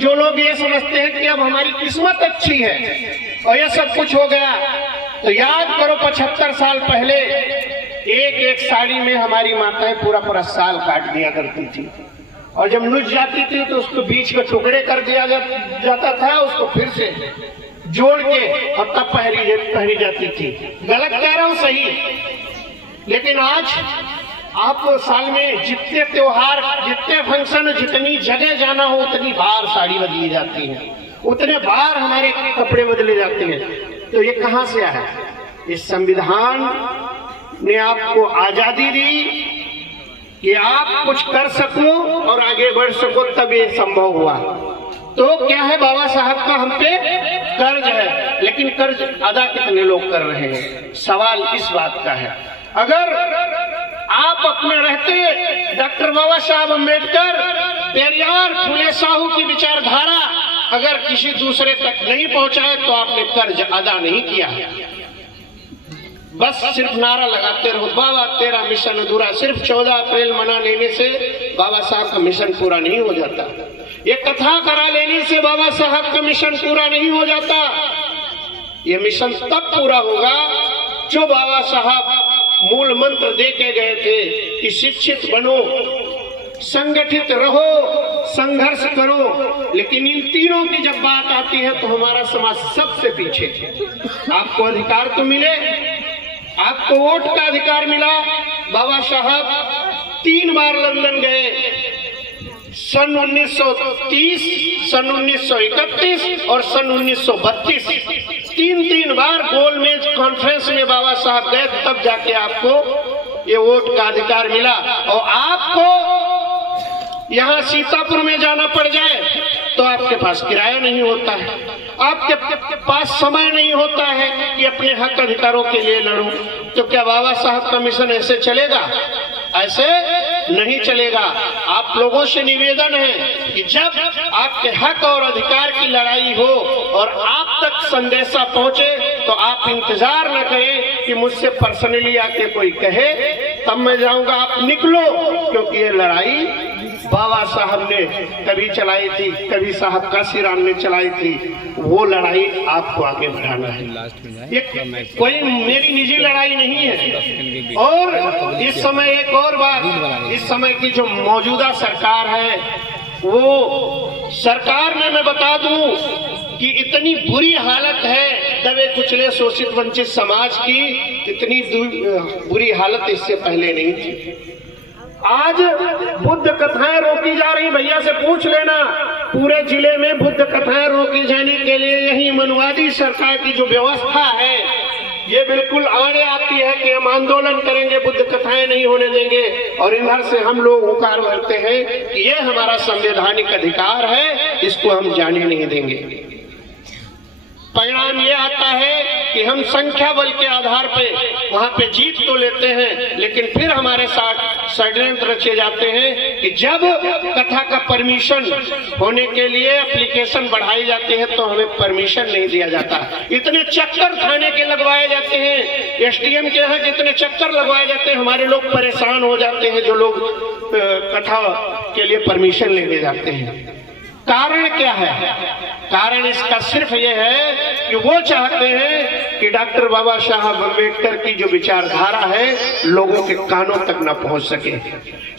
जो लोग ये समझते हैं कि अब हमारी किस्मत अच्छी है और ये सब कुछ हो गया, तो याद करो 75 साल पहले एक एक साड़ी में हमारी माताएं पूरा पूरा साल काट दिया करती थी, और जब नुच जाती थी तो उसको बीच के टुकड़े कर दिया जाता था, उसको फिर से जोड़ के और तब पहनी जाती थी। गलत कह रहा हूं, सही। लेकिन आज आपको साल में जितने त्योहार, जितने फंक्शन, जितनी जगह जाना हो उतनी बार साड़ी बदली जाती है, उतने बार हमारे कपड़े बदले जाते हैं। तो ये कहां से आया? इस संविधान ने आपको आजादी दी कि आप कुछ कर सको और आगे बढ़ सको, तब ये संभव हुआ। तो क्या है, बाबा साहब का हम पे कर्ज है, लेकिन कर्ज अदा कितने लोग कर रहे हैं? सवाल इस बात का है। अगर आप अपने रहते डॉक्टर बाबा साहब अम्बेडकर, पेरियार, फुले साहू की विचारधारा अगर किसी दूसरे तक नहीं पहुंचा है तो आपने कर्ज अदा नहीं किया है। बस सिर्फ नारा लगाते रहो, बाबा तेरा मिशन अधूरा। सिर्फ 14 अप्रैल मना लेने से बाबा साहब का मिशन पूरा नहीं हो जाता। ये कथा करा लेने से बाबा साहब का मिशन पूरा नहीं हो जाता। ये मिशन तब पूरा होगा जो बाबा साहब मूल मंत्र दे के गए थे कि शिक्षित बनो, संगठित रहो, संघर्ष करो। लेकिन इन तीनों की जब बात आती है तो हमारा समाज सबसे पीछे है। आपको अधिकार तो मिले, आपको वोट का अधिकार मिला। बाबा साहब 3 बार लंदन गए, सन 1930, सन 1931 और सन 1932। 3 बार गोलमेज कॉन्फ्रेंस में बाबा साहब गए, तब जाके आपको ये वोट का अधिकार मिला। और आपको यहाँ सीतापुर में जाना पड़ जाए तो आपके पास किराया नहीं होता है, आपके पास समय नहीं होता है कि अपने हक अधिकारों के लिए लड़ो। तो क्या बाबा साहब का मिशन ऐसे चलेगा? ऐसे नहीं चलेगा। आप लोगों से निवेदन है कि जब आपके हक और अधिकार की लड़ाई हो और आप तक संदेशा पहुंचे तो आप इंतजार न करें कि मुझसे पर्सनली आके कोई कहे तब मैं जाऊंगा। आप निकलो, क्योंकि ये लड़ाई बाबा साहब ने कभी चलाई थी, कभी साहब काशीराम ने चलाई थी। वो लड़ाई आपको आगे बढ़ाना है। ये कोई मेरी निजी लड़ाई नहीं है। और इस समय एक और बात, इस समय की जो मौजूदा सरकार है, वो सरकार में मैं बता दूं कि इतनी बुरी हालत है दबे कुचले शोषित वंचित समाज की, इतनी बुरी हालत इससे पहले नहीं थी। आज बुद्ध कथाएं रोकी जा रही, भैया से पूछ लेना, पूरे जिले में बुद्ध कथाएं रोकी जाने के लिए यही मनवादी सरकार की जो व्यवस्था है ये बिल्कुल आगे आती है कि हम आंदोलन करेंगे, बुद्ध कथाएं नहीं होने देंगे। और इधर से हम लोग हुकार भरते हैं कि ये हमारा संवैधानिक अधिकार है, इसको हम जाने नहीं देंगे। परिणाम ये आता है कि हम संख्या बल के आधार पे वहां पे जीत तो लेते हैं, लेकिन फिर हमारे साथ षड्यंत्र रचे जाते हैं कि जब कथा का परमिशन होने के लिए एप्लीकेशन बढ़ाई जाती है तो हमें परमिशन नहीं दिया जाता। इतने चक्कर थाने के लगवाए जाते हैं, एसडीएम के यहाँ कितने चक्कर लगवाए जाते हैं, हमारे लोग परेशान हो जाते हैं जो लोग कथा के लिए परमिशन लेने जाते हैं। कारण क्या है? कारण इसका सिर्फ ये है कि वो चाहते हैं कि डॉक्टर बाबा साहब अम्बेडकर की जो विचारधारा है लोगों के कानों तक न पहुंच सके।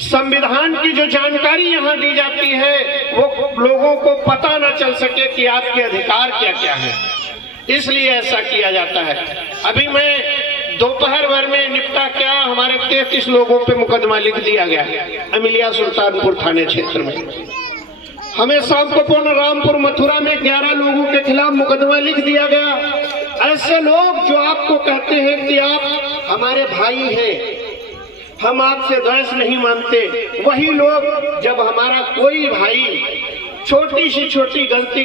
संविधान की जो जानकारी यहाँ दी जाती है वो लोगों को पता न चल सके कि आपके अधिकार क्या क्या है, इसलिए ऐसा किया जाता है। अभी मैं दोपहर भर में निपटा क्या, हमारे 33 लोगों पे मुकदमा लिख दिया गया अमिलिया सुल्तानपुर थाने क्षेत्र में। हमें शाम को पूर्ण रामपुर मथुरा में 11 लोगों के खिलाफ मुकदमा लिख दिया गया। ऐसे लोग जो आपको कहते हैं कि आप हमारे भाई हैं, हम आपसे द्वेष नहीं मानते, वही लोग जब हमारा कोई भाई छोटी सी छोटी गलती